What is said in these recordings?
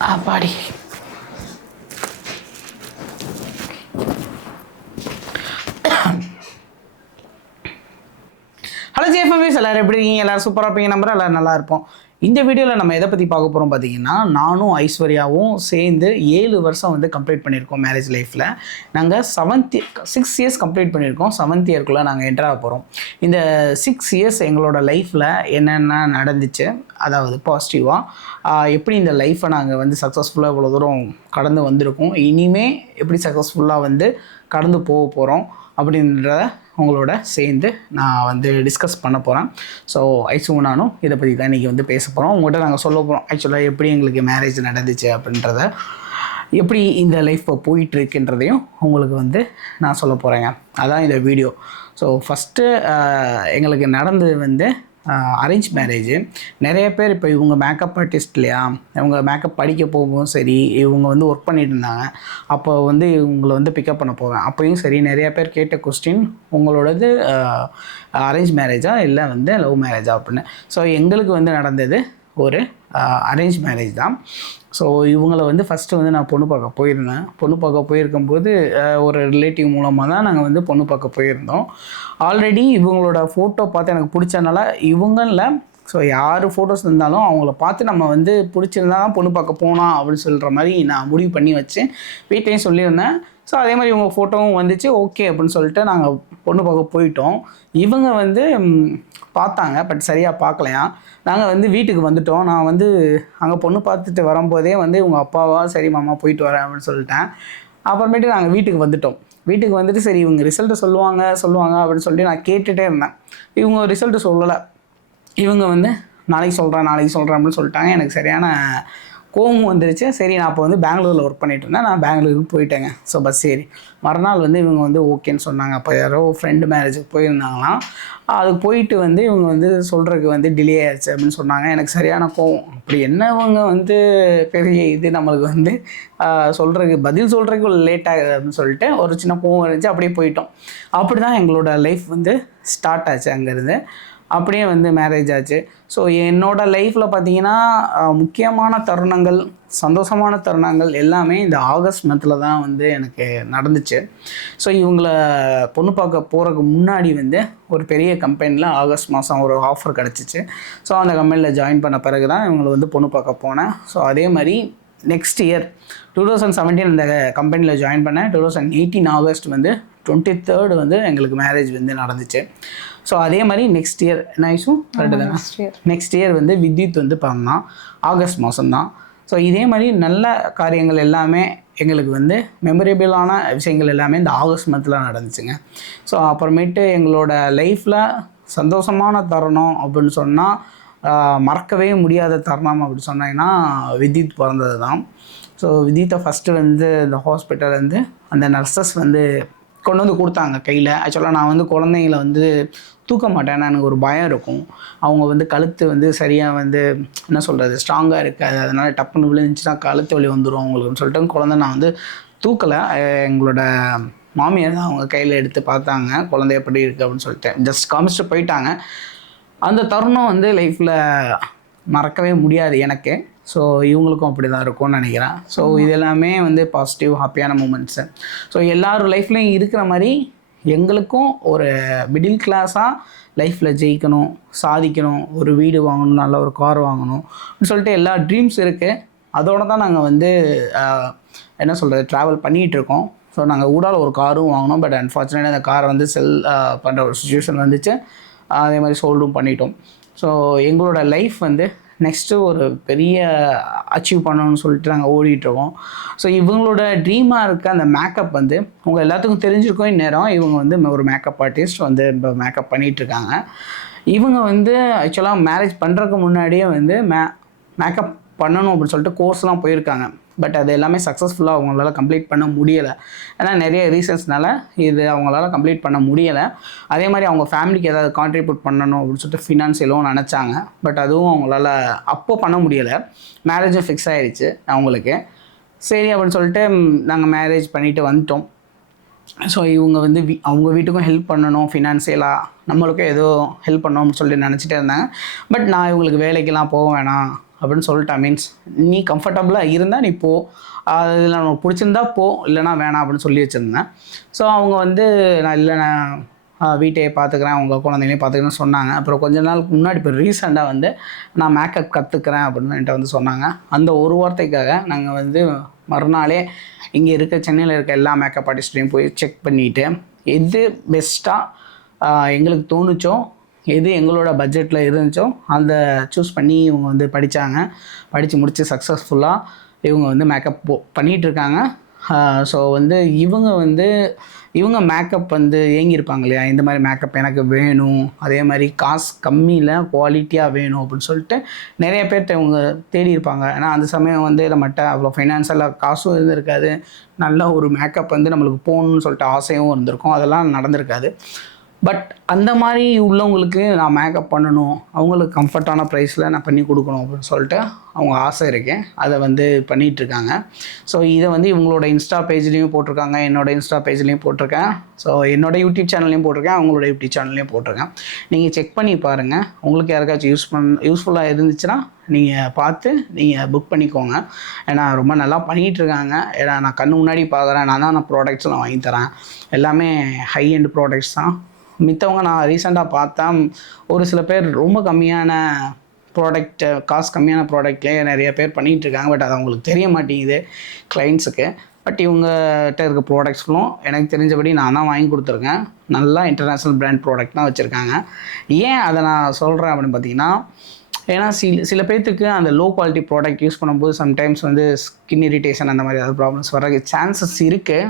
பாடி hello ஜேஃபமிஸ், எல்லோரும் எப்படி இருக்கீங்க? எல்லோரும் சூப்பராக இருப்பீங்க. நம்புறேன் எல்லோரும் நல்லா இருப்போம். இந்த வீடியோவில் நம்ம எதை பற்றி பார்க்க போகிறோம் பார்த்தீங்கன்னா, நானும் ஐஸ்வர்யாவும் சேர்ந்து 7 வருஷம் வந்து கம்ப்ளீட் பண்ணியிருக்கோம் மேரேஜ் லைஃப்பில். நாங்கள் 6 இயர்ஸ் கம்ப்ளீட் பண்ணியிருக்கோம். 7th இயர்க்குள்ளே நாங்கள் என்டராக போகிறோம். இந்த 6 இயர்ஸ் எங்களோட லைஃப்பில் என்னென்ன நடந்துச்சு, அதாவது பாசிட்டிவாக எப்படி இந்த லைஃப்பை நாங்கள் வந்து சக்ஸஸ்ஃபுல்லாக இவ்வளோ தூரம் கடந்து வந்திருக்கோம், இனிமேல் எப்படி சக்ஸஸ்ஃபுல்லாக வந்து கடந்து போக போகிறோம் அப்படின்றத உங்களோட சேர்ந்து நான் வந்து டிஸ்கஸ் பண்ண போகிறேன். ஸோ ஐசுவும் நானும் இதை பற்றி தான் இன்றைக்கி வந்து பேச போகிறோம். உங்கள்கிட்ட நாங்கள் சொல்ல போகிறோம் ஆக்சுவலாக எப்படி எங்களுக்கு மேரேஜ் நடந்துச்சு அப்படின்றத, எப்படி இந்த லைஃப் போயிட்டுருக்குன்றதையும் உங்களுக்கு வந்து நான் சொல்ல போகிறேங்க. அதான் இந்த வீடியோ. ஸோ ஃபஸ்ட்டு எங்களுக்கு நடந்தது வந்து அரேஞ்ச் மேரேஜு. நிறைய பேர் இப்போ இவங்க மேக்கப் ஆர்டிஸ்ட் இல்லையா, இவங்க மேக்கப் படிக்க போகவும் சரி, இவங்க வந்து ஒர்க் பண்ணிட்டு இருந்தாங்க. அப்போ வந்து இவங்களை வந்து பிக்கப் பண்ண போவேன். அப்போயும் சரி, நிறைய பேர் கேட்ட கொஸ்டின் உங்களோடது அரேஞ்ச் மேரேஜா இல்லை வந்து லவ் மேரேஜா அப்படின்னு. ஸோ எங்களுக்கு வந்து நடந்தது ஒரு அரேஞ்ச் மேரேஜ் தான். ஸோ இவங்களை வந்து ஃபஸ்ட்டு வந்து நான் பொண்ணு பார்க்க போயிருந்தேன். பொண்ணு பார்க்க போயிருக்கும்போது ஒரு ரிலேட்டிவ் மூலமாக தான் நாங்கள் வந்து பொண்ணு பார்க்க போயிருந்தோம். ஆல்ரெடி இவங்களோட ஃபோட்டோ பார்த்து எனக்கு பிடிச்சதுனால, இவங்களில் ஸோ யார் ஃபோட்டோஸ் இருந்தாலும் அவங்கள பார்த்து நம்ம வந்து பிடிச்சிருந்தா தான் பொண்ணு பார்க்க போகலாம் அப்படின்னு சொல்கிற மாதிரி நான் முடிவு பண்ணி வச்சு வீட்டையும் சொல்லியிருந்தேன். ஸோ அதே மாதிரி இவங்க ஃபோட்டோவும் வந்துச்சு. ஓகே அப்படின்னு சொல்லிட்டு நாங்கள் பொண்ணு பார்க்க போயிட்டோம். இவங்க வந்து பார்த்தாங்க, பட் சரியாக பார்க்கலையா. நாங்கள் வந்து வீட்டுக்கு வந்துவிட்டோம். நான் வந்து அங்கே பொண்ணு பார்த்துட்டு வரும்போதே வந்து இவங்க அப்பாவா சரி மாமா போயிட்டு வரேன் அப்படின்னு சொல்லிட்டேன். அப்புறமேட்டு நாங்கள் வீட்டுக்கு வந்துவிட்டோம். வீட்டுக்கு வந்துட்டு சரி இவங்க ரிசல்ட்டு சொல்லுவாங்க அப்படின்னு சொல்லிட்டு நான் கேட்டுகிட்டே இருந்தேன். இவங்க ரிசல்ட்டு சொல்லலை. இவங்க வந்து நாளைக்கு சொல்கிறேன் அப்படின்னு சொல்லிட்டாங்க. எனக்கு சரியான கோவம் வந்துருச்சு. சரி, நான் அப்போ வந்து பெங்களூரில் ஒர்க் பண்ணிகிட்டு இருந்தேன். நான் பெங்களூருக்கு போயிட்டேங்க. ஸோ பஸ் ஏறி மறுநாள் வந்து இவங்க வந்து ஓகேன்னு சொன்னாங்க. அப்போ யாரோ ஃப்ரெண்டு மேரேஜுக்கு போயிருந்தாங்களாம். அதுக்கு போயிட்டு வந்து இவங்க வந்து சொல்கிறதுக்கு வந்து டிலே ஆயிடுச்சு அப்படின்னு சொன்னாங்க. எனக்கு சரியான கோவம். அப்படி என்ன இவங்க வந்து பெரிய இது நம்மளுக்கு வந்து சொல்கிறதுக்கு பதில் சொல்கிறதுக்கு லேட் ஆகுது அப்படின்னு சொல்லிட்டு ஒரு சின்ன கோவம் இருந்துச்சு. அப்படியே போயிட்டோம். அப்படி தான் எங்களோட லைஃப் வந்து ஸ்டார்ட் ஆச்சு. அங்கேருந்து அப்படியே வந்து மேரேஜ் ஆச்சு. ஸோ என்னோடய லைஃப்பில் பார்த்திங்கன்னா முக்கியமான தருணங்கள், சந்தோஷமான தருணங்கள் எல்லாமே இந்த ஆகஸ்ட் மந்தில் தான் வந்து எனக்கு நடந்துச்சு. ஸோ இவங்களை பொண்ணு பார்க்க போகிறதுக்கு முன்னாடி வந்து ஒரு பெரிய கம்பெனியில் ஆகஸ்ட் மாதம் ஒரு ஆஃபர் கிடச்சிச்சு. ஸோ அந்த கம்பெனியில் ஜாயின் பண்ண பிறகு தான் இவங்களை வந்து பொண்ணு பார்க்க போனேன். ஸோ அதே மாதிரி நெக்ஸ்ட் இயர் 2017 இந்த கம்பெனியில் ஜாயின் பண்ணேன். 2018 ஆகஸ்ட் வந்து 23rd வந்து எங்களுக்கு மேரேஜ் வந்து நடந்துச்சு. ஸோ அதே மாதிரி நெக்ஸ்ட் இயர் என்ன ஆயிடுச்சும் கரெக்டு தானே, நெக்ஸ்ட் இயர் வந்து வித்யுத் வந்து பிறந்தான் ஆகஸ்ட் மாதம்தான். ஸோ இதே மாதிரி நல்ல காரியங்கள் எல்லாமே எங்களுக்கு வந்து மெமரபிளான விஷயங்கள் எல்லாமே இந்த ஆகஸ்ட் மந்தில் நடந்துச்சுங்க. ஸோ அப்புறமேட்டு எங்களோட லைஃப்பில் சந்தோஷமான தருணம் அப்படின்னு சொன்னால், மறக்கவே முடியாத தருணம் அப்படி சொன்னீங்கன்னா வித்யுத் பிறந்தது தான். ஸோ வித்யுத்தை ஃபஸ்ட்டு வந்து இந்த ஹாஸ்பிட்டல் வந்து அந்த நர்சஸ் வந்து கொண்டு வந்து கொடுத்தாங்க கையில். ஆக்சுவலாக நான் வந்து குழந்தைங்கள வந்து தூக்க மாட்டேன், எனக்கு ஒரு பயம் இருக்கும். அவங்க வந்து கழுத்து வந்து சரியாக வந்து என்ன சொல்கிறது ஸ்ட்ராங்காக இருக்காது, அதனால் டப்புன்னு விழுந்துச்சுன்னா கழுத்து வலி வந்துடும் அவங்களுக்குன்னு சொல்லிட்டு குழந்தை நான் வந்து தூக்கலை. எங்களோட மாமியார் தான் அவங்க கையில் எடுத்து பார்த்தாங்க குழந்தை எப்படி இருக்குது அப்படின்னு சொல்லிட்டு ஜஸ்ட் காமிச்சிட்டு போயிட்டாங்க. அந்த தருணம் வந்து லைஃப்பில் மறக்கவே முடியாது எனக்கு. ஸோ இவங்களுக்கும் அப்படி தான் இருக்கும்னு நினைக்கிறேன். ஸோ இது எல்லாமே வந்து பாசிட்டிவ் ஹாப்பியான மூமெண்ட்ஸு. ஸோ எல்லாரும் லைஃப்லையும் இருக்கிற மாதிரி எங்களுக்கும் ஒரு மிடில் கிளாஸாக லைஃப்பில் ஜெயிக்கணும், சாதிக்கணும், ஒரு வீடு வாங்கணும், நல்ல ஒரு கார் வாங்கணும் அப்படின்னு சொல்லிட்டு எல்லா ட்ரீம்ஸ் இருக்குது. அதோடு தான் நாங்கள் வந்து என்ன சொல்கிறது ட்ராவல் பண்ணிகிட்ருக்கோம். ஸோ நாங்கள் ஊடால ஒரு காரும் வாங்கினோம். பட் அன்ஃபார்ச்சுனேட்டாக அந்த காரை வந்து செல் பண்ணுற ஒரு சுச்சுவேஷன் வந்துச்சு. அதே மாதிரி சோல்டும் பண்ணிட்டோம். ஸோ எங்களோட லைஃப் வந்து நெக்ஸ்ட்டு ஒரு பெரிய அச்சீவ் பண்ணணும்னு சொல்லிட்டு நாங்கள் ஓடிட்டுருக்கோம். ஸோ இவங்களோட ட்ரீமாக இருக்க அந்த மேக்கப் வந்து உங்கள் எல்லாத்துக்கும் தெரிஞ்சிருக்கும். இந்நேரம் இவங்க வந்து ஒரு மேக்கப் ஆர்டிஸ்ட் வந்து இப்போ மேக்கப் பண்ணிகிட்ருக்காங்க. இவங்க வந்து ஆக்சுவலாக மேரேஜ் பண்ணுறதுக்கு முன்னாடியே வந்து மேக்கப் பண்ணணும் அப்படின்னு சொல்லிட்டு கோர்ஸ்லாம் போயிருக்காங்க. பட் அது எல்லாமே சக்ஸஸ்ஃபுல்லாக அவங்களால கம்ப்ளீட் பண்ண முடியலை. ஏன்னா நிறைய ரீசன்ஸ்னால இது அவங்களால கம்ப்ளீட் பண்ண முடியலை. அதே மாதிரி அவங்க ஃபேமிலிக்கு ஏதாவது கான்ட்ரிபியூட் பண்ணணும் அப்படின்னு சொல்லிட்டு ஃபினான்ஷியலும் நினச்சாங்க. பட் அதுவும் அவங்களால அப்போ பண்ண முடியலை. மேரேஜும் ஃபிக்ஸ் ஆகிடுச்சு அவங்களுக்கு. சரி அப்படின்னு சொல்லிட்டு நாங்கள் மேரேஜ் பண்ணிவிட்டு வந்துட்டோம். ஸோ இவங்க வந்து அவங்க வீட்டுக்கும் ஹெல்ப் பண்ணணும், ஃபினான்ஷியலாக நம்மளுக்கும் ஏதோ ஹெல்ப் பண்ணணும்னு சொல்லிட்டு நினச்சிட்டே இருந்தாங்க. பட் நான் இவங்களுக்கு வேலைக்கெல்லாம் போக வேணாம் அப்படின்னு சொல்லிட்டேன். மீன்ஸ் நீ கம்ஃபர்டபுளாக இருந்தால் நீ போ, அதில் உனக்கு பிடிச்சிருந்தா போ, இல்லைனா வேணாம் அப்படின்னு சொல்லி வச்சுருந்தேன். ஸோ அவங்க வந்து நான் இல்லை நான் வீட்டையே பார்த்துக்கிறேன், உங்கள் குழந்தைங்களையும் பார்த்துக்கிறேன்னு சொன்னாங்க. அப்புறம் கொஞ்ச நாளுக்கு முன்னாடி இப்போ ரீசெண்டாக வந்து நான் மேக்கப் கற்றுக்கிறேன் அப்படின்னு என்கிட்ட வந்து சொன்னாங்க. அந்த ஒரு வார்த்தைக்காக நாங்கள் வந்து மறுநாளே இங்கே இருக்க சென்னையில் இருக்க எல்லா மேக்கப் ஆர்டிஸ்ட்டையும் போய் செக் பண்ணிவிட்டு எது பெஸ்ட்டாக எங்களுக்கு தோணுச்சோ, எது எங்களோட பட்ஜெட்டில் இருந்துச்சோ அந்த சூஸ் பண்ணி இவங்க வந்து படித்தாங்க. படித்து முடித்து சக்ஸஸ்ஃபுல்லாக இவங்க வந்து மேக்கப் பண்ணிகிட்ருக்காங்க. ஸோ வந்து இவங்க மேக்கப் வந்து ஏங்கியிருப்பாங்க இல்லையா, இந்த மாதிரி மேக்கப் எனக்கு வேணும், அதே மாதிரி காசு கம்மியில் குவாலிட்டியாக வேணும் அப்படின்னு சொல்லிட்டு நிறைய பேர்கிட்ட இவங்க தேடி இருப்பாங்க. ஏன்னா அந்த சமயம் வந்து நம்மகிட்ட அவ்வளோ ஃபைனான்ஷியலாக காசும் இருந்திருக்காது, நல்ல ஒரு மேக்கப் வந்து நம்மளுக்கு போகணுன்னு சொல்லிட்டு ஆசையும் இருந்திருக்கும், அதெல்லாம் நடந்திருக்காது. பட் அந்த மாதிரி உள்ளவங்களுக்கு நான் மேக்கப் பண்ணணும், அவங்களுக்கு கம்ஃபர்ட்டான ப்ரைஸில் நான் பண்ணி கொடுக்கணும் அப்படின்னு சொல்லிட்டு அவங்க ஆசை இருக்கேன், அதை வந்து பண்ணிகிட்ருக்காங்க. ஸோ இதை வந்து இவங்களோட இன்ஸ்டா பேஜ்லேயும் போட்டிருக்காங்க, என்னோடய இன்ஸ்டா பேஜ்லேயும் போட்டிருக்கேன், ஸோ என்னோடய யூடியூப் சேனல்லையும் போட்டிருக்கேன், அவங்களோட யூடியூப் சேனல்லையும் போட்டிருக்கேன். நீங்கள் செக் பண்ணி பாருங்கள், உங்களுக்கு யாருக்காச்சும் யூஸ்ஃபுல்லாக இருந்துச்சுன்னா நீங்கள் பார்த்து நீங்கள் புக் பண்ணிக்கோங்க. ஏன்னா ரொம்ப நல்லா பண்ணிகிட்ருக்காங்க. ஏன்னா நான் கண்ணு முன்னாடி பார்க்குறேன், நான் ப்ராடக்ட்ஸ் நான் வாங்கி தரேன், எல்லாமே ஹை எண்ட் ப்ராடக்ட்ஸ் தான். மித்தவங்க நான் ரீசெண்டாக பார்த்தேன், ஒரு சில பேர் ரொம்ப கம்மியான ப்ராடக்ட்டு, காசு கம்மியான ப்ராடக்ட்லேயே நிறைய பேர் பண்ணிகிட்ருக்காங்க. பட் அது அவங்களுக்கு தெரிய மாட்டேங்குது கிளைண்ட்ஸுக்கு. பட் இவங்ககிட்ட இருக்க ப்ராடக்ட்ஸ்களும் எனக்கு தெரிஞ்சபடி நான் தான் வாங்கி கொடுத்துருக்கேன். நல்லா இன்டர்நேஷ்னல் பிராண்ட் ப்ராடக்ட் தான் வச்சுருக்காங்க. ஏன் அதை நான் சொல்கிறேன் அப்படின்னு பார்த்தீங்கன்னா, ஏன்னா சில பேர்த்துக்கு அந்த லோ குவாலிட்டி ப்ராடக்ட் யூஸ் பண்ணும்போது சம்டைம்ஸ் வந்து ஸ்கின் இரிட்டேஷன் அந்த மாதிரி ஏதாவது ப்ராப்ளம்ஸ் வர சான்சஸ் இருக்குது.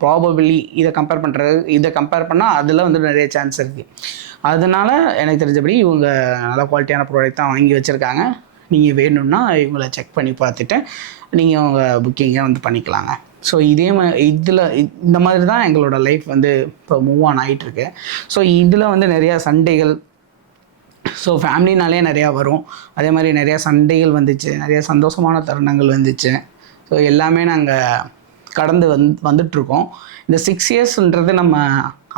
ப்ராபபிளி இதை கம்பேர் பண்ணால் அதில் வந்து நிறைய சான்ஸ் இருக்குது. அதனால் எனக்கு தெரிஞ்சபடி இவங்க நல்ல குவாலிட்டியான ப்ராடக்ட் தான் வாங்கி வச்சுருக்காங்க. நீங்கள் வேணும்னா இவங்கள செக் பண்ணி பார்த்துட்டு நீங்கள் உங்கள் புக்கிங்கை வந்து பண்ணிக்கலாங்க. ஸோ இந்த மாதிரி தான் எங்களோட லைஃப் வந்து இப்போ மூவ் ஆன் ஆகிட்டுருக்கு. ஸோ இதில் வந்து நிறையா சண்டைகள், ஸோ ஃபேமிலினாலே நிறையா வரும், அதே மாதிரி நிறையா சண்டைகள் வந்துச்சு, நிறைய சந்தோஷமான தருணங்கள் வந்துச்சு. ஸோ எல்லாமே நாங்கள் கடந்து வந்துட்ருக்கோம். இந்த 6 இயர்ஸ்ன்றது நம்ம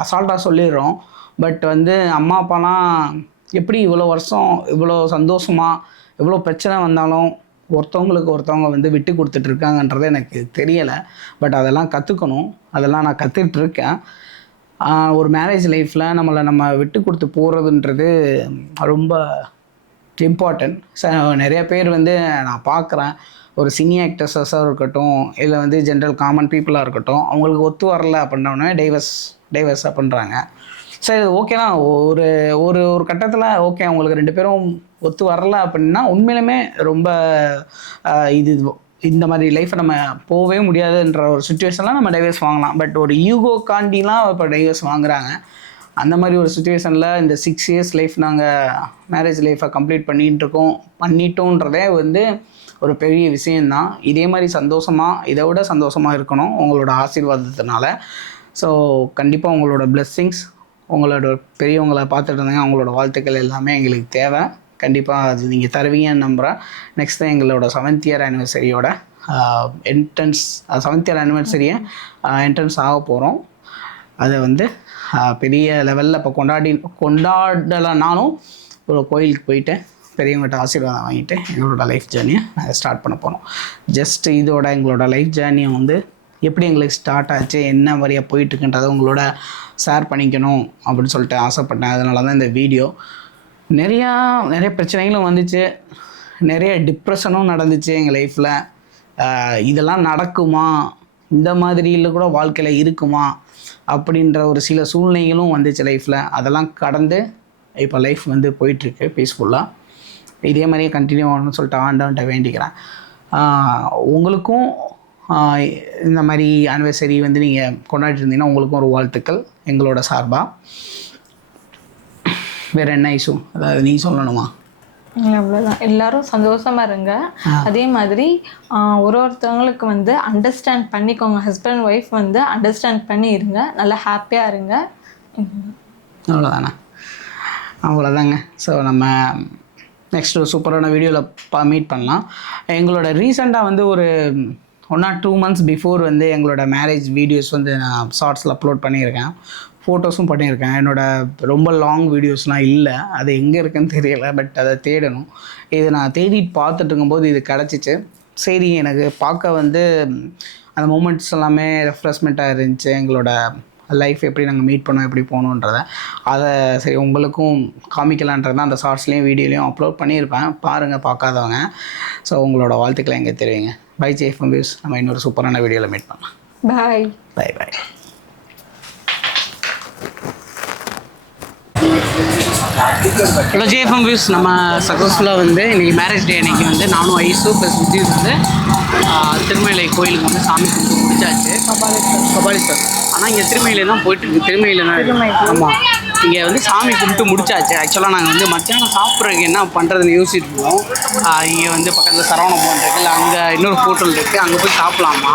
அசால்ட்டாக சொல்லிடுறோம். பட் வந்து அம்மா அப்பாலாம் எப்படி இவ்வளோ வருஷம் இவ்வளோ சந்தோஷமாக எவ்வளோ பிரச்சனை வந்தாலும் ஒருத்தவங்க வந்து விட்டு கொடுத்துட்ருக்காங்கன்றது எனக்கு தெரியலை. பட் அதெல்லாம் கற்றுக்கணும், அதெல்லாம் நான் கற்றுட்ருக்கேன். ஒரு மேரேஜ் லைஃப்பில் நம்ம விட்டு கொடுத்து போகிறதுன்றது ரொம்ப இம்பார்ட்டன்ட். நிறைய பேர் வந்து நான் பார்க்குறேன், ஒரு சீனியர் ஆக்டர்ஸஸாக இருக்கட்டும், இல்லை வந்து ஜென்ரல் காமன் பீப்புளாக இருக்கட்டும், அவங்களுக்கு ஒத்து வரல அப்படின்னோடனே டைவர்ஸ் பண்ணுறாங்க. சரி, ஓகேனா ஒரு ஒரு ஒரு கட்டத்தில் ஓகே அவங்களுக்கு 2 பேரும் ஒத்து வரல அப்படின்னா உண்மையிலுமே ரொம்ப இந்த மாதிரி லைஃப்பை நம்ம போகவே முடியாதுன்ற ஒரு சுச்சுவேஷன்லாம் நம்ம டைவர்ஸ் வாங்கலாம். பட் ஒரு ஈகோக்காண்டிலாம் இப்போ டைவர்ஸ் வாங்குறாங்க. அந்த மாதிரி ஒரு சுச்சுவேஷனில் இந்த 6 இயர்ஸ் லைஃப் நாங்கள் மேரேஜ் லைஃப்பை கம்ப்ளீட் பண்ணிட்டோன்றதே வந்து ஒரு பெரிய விஷயந்தான். இதே மாதிரி இதை விட சந்தோஷமாக இருக்கணும் உங்களோட ஆசீர்வாதத்தினால. ஸோ கண்டிப்பாக உங்களோட பிளெஸ்ஸிங்ஸ், உங்களோட பெரியவங்களை பார்த்துட்டு இருந்தாங்க, அவங்களோட வாழ்த்துக்கள் எல்லாமே எங்களுக்கு தேவை. கண்டிப்பாக அது நீங்கள் தருவீங்கன்னு நம்புகிறேன். நெக்ஸ்ட் தான் எங்களோட 7th இயர் ஆனிவர்சரியோட என்ட்ரன்ஸ் 7th இயர் ஆனிவர்சரியை என்ட்ரன்ஸ் ஆக போகிறோம். அதை வந்து பெரிய லெவலில் இப்போ கொண்டாடலைனாலும் ஒரு கோயிலுக்கு போயிட்டு பெரியவங்கள்ட்ட ஆசீர்வாதம் வாங்கிட்டு எங்களோட லைஃப் ஜேர்னியை நாங்கள் ஸ்டார்ட் பண்ண போகிறோம். ஜஸ்ட் இதோட எங்களோட லைஃப் ஜேர்னியை வந்து எப்படி எங்களுக்கு ஸ்டார்ட் ஆச்சு, என்ன வழியாக போயிட்டுருக்குன்றதை உங்களோட ஷேர் பண்ணிக்கணும் அப்படின்னு சொல்லிட்டு ஆசைப்பட்டேன். அதனால தான் இந்த வீடியோ. நிறைய பிரச்சனைகளும் வந்துச்சு, நிறைய டிப்ரெஷனும் நடந்துச்சு எங்கள் லைஃப்பில். இதெல்லாம் நடக்குமா, இந்த மாதிரியில் கூட வாழ்க்கையில் இருக்குமா அப்படின்ற ஒரு சில சூழ்நிலைகளும் வந்துச்சு லைஃப்பில். அதெல்லாம் கடந்து இப்போ லைஃப் வந்து போயிட்டுருக்கு பீஸ்ஃபுல்லாக. இதே மாதிரியே கண்டினியூ ஆகணும்னு சொல்லிட்டு ஆண்டவன்ட்ட வேண்டிக்கிறேன். உங்களுக்கும் இந்த மாதிரி ஆனிவர்சரி வந்து நீங்கள் கொண்டாடிட்டு இருந்தீங்கன்னா உங்களுக்கும் ஒரு வாழ்த்துக்கள் எங்களோட சார்பாக. வேறு என்ன இஷ்யூ, அதாவது நீ சொல்லணுமா? அவ்வளோதான். எல்லாரும் சந்தோஷமாக இருங்க. அதே மாதிரி ஒருத்தவங்களுக்கு வந்து அண்டர்ஸ்டாண்ட் பண்ணிக்கோங்க. ஹஸ்பண்ட் ஒய்ஃப் வந்து அண்டர்ஸ்டாண்ட் பண்ணி இருங்க, நல்லா ஹாப்பியாக இருங்க. அவ்வளோதாங்க. ஸோ நம்ம நெக்ஸ்ட் ஒரு சூப்பரான வீடியோவில் மீட் பண்ணலாம். எங்களோட ரீசெண்டாக வந்து ஒரு 1 or 2 months பிஃபோர் வந்து எங்களோட மேரேஜ் வீடியோஸ் வந்து நான் ஷார்ட்ஸில் அப்லோட் பண்ணியிருக்கேன். ஃபோட்டோஸும் பண்ணியிருக்கேன். என்னோடய ரொம்ப லாங் வீடியோஸ்லாம் இல்லை, அது எங்கே இருக்குன்னு தெரியலை, பட் அதை தேடணும். இது நான் தேடிட்டு பார்த்துட்டு இருக்கும்போது இது கிடச்சிச்சு. சரி, எனக்கு பார்க்க வந்து அந்த மூமெண்ட்ஸ் எல்லாமே ரெஃப்ரெஷ்மெண்ட்டாக இருந்துச்சு. எங்களோட லைஃப் எப்படி நாங்கள் மீட் பண்ணோம், எப்படி போகணுன்றத அதை சரி உங்களுக்கும் காமிக்கலான்றது தான் அந்த ஷார்ட்ஸ்லேயும் வீடியோலையும் அப்லோட் பண்ணியிருப்பேன். பாருங்கள் பார்க்காதவங்க. ஸோ உங்களோட வாழ்த்துக்களை எங்கே தெரிவிங்க. By JFM views. நம்ம இன்னொரு சூப்பரான வீடியோவில் மீட் பண்ணலாம். Bye bye bye. Hello JFM views. நம்ம சக்ஸஸ்ஃபுல்லாக வந்து இன்றைக்கி மேரேஜ் டே அன்றைக்கி வந்து நானும் ஐஸு ப்ளஸ் விஜய் வந்து திருமலை கோயிலுக்கு வந்து சாமி கும்பிட்டு முடிச்சாச்சு. கபாலீஸ்வர். ஆனால் இங்கே திருமலையில் தான் போயிட்டுருக்கு. திருமலையில் தான். ஆமாம், இங்கே வந்து சாமி கும்பிட்டு முடிச்சாச்சு. ஆக்சுவலாக நாங்கள் வந்து மத்தியானம் சாப்பிட்றதுக்கு என்ன பண்ணுறதுன்னு யோசிச்சுட்டு இருந்தோம். இங்கே வந்து பக்கத்தில் சரவண பவன் இருக்குது, இல்லை அங்கே இன்னொரு ஹோட்டல் இருக்குது, அங்கே போய் சாப்பிட்லாமா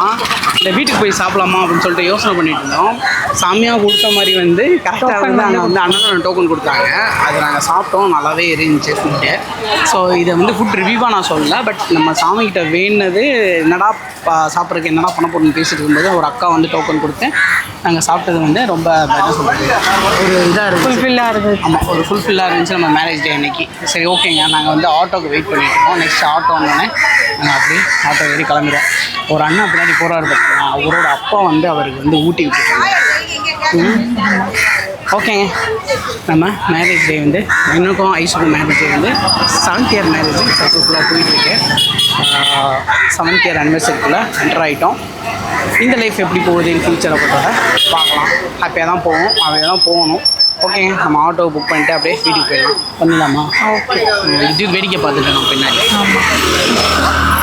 இல்லை வீட்டுக்கு போய் சாப்பிட்லாமா அப்படின்னு சொல்லிட்டு யோசனை பண்ணிட்டு இருந்தோம். சாமியாக கொடுத்த மாதிரி வந்து கரெக்டாக வந்து அங்கே வந்து அண்ணன் டோக்கன் கொடுத்தாங்க. அது நாங்கள் சாப்பிட்டோம், நல்லாவே இருந்துச்சு ஃபுட்டு. ஸோ இதை வந்து ஃபுட் ரிவ்யூவாக நான் சொல்லலை, பட் நம்ம சாமிக்கிட்ட வேணுனது என்னடா சாப்பிட்றதுக்கு என்னடா பண்ண போகணும்னு பேசிட்டு இருக்கும்போது ஒரு அக்கா வந்து டோக்கன் கொடுத்து நாங்கள் சாப்பிட்டது வந்து ரொம்ப என்ன சொல்கிறது, ஒரு இதாக இருக்குது, ஃபுல்ஃபில்லாக இருக்குது. ஆமாம், ஒரு ஃபுல்ஃபில்லாக இருந்துச்சு நம்ம மேரேஜ் டே அன்றைக்கி. சரி ஓகேங்க, நாங்கள் வந்து ஆட்டோக்கு வெயிட் பண்ணிட்டு இருக்கோம். நெக்ஸ்ட் ஆட்டோ வந்தோடனே நாங்கள் அப்படியே ஆட்டோ ஏறி கிளம்பிடுவோம். ஒரு அண்ணா பின்னாடி போகிறாரு பார்த்தீங்கன்னா, அவரோட அப்பா வந்து அவருக்கு வந்து ஊட்டி விட்டுருக்காங்க. ஓகேங்க, நம்ம மேரேஜ் டே வந்து எனக்கும் ஐஸுக்கும் மேரேஜ் டே வந்து 7th இயர் மேரேஜ் சக்ஸஸ்ஃபுல்லாக போயிட்டுருக்கு. 7th இயர் அனிவர்சரிக்குள்ளே என்டர் ஆகிட்டோம். இந்த லைஃப் எப்படி போகுது இன் ஃபியூச்சரை பற்றத பார்க்கலாம். ஹாப்பியாக தான் போவோம், அப்படியே தான் போகணும். ஓகேங்க, நம்ம ஆட்டோவை புக் பண்ணிட்டு அப்படியே வீட்டுக்கு போயிடலாம். பண்ணலாமா? ஓகே. இது வேடிக்கை பார்த்துட்டு நம்ம பின்னாடி. ஆமாம்.